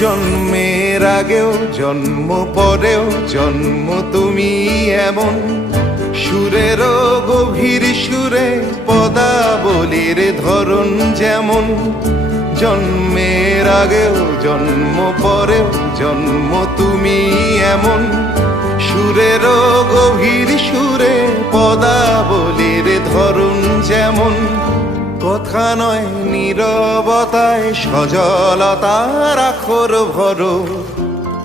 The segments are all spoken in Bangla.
জন্মের আগেও, জন্ম পরেও, জন্ম তুমি এমন। সুরের গভীর সুরে পদাবলীর ধরন যেমন। জন্মের আগেও, জন্ম পরেও, জন্ম তুমি এমন। সুরের গভীর সুরে কথা নয় নীরবতায় সজলতার আখর ভরো।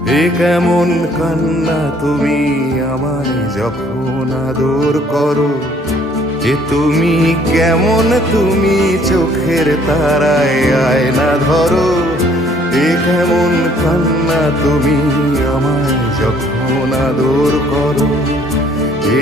এ কেমন কান্না তুমি আমায় যখন আদর করো? যে তুমি কেমন তুমি চোখের তারায় আয়না ধরো? এ কেমন কান্না তুমি আমায় যখন আদর করো?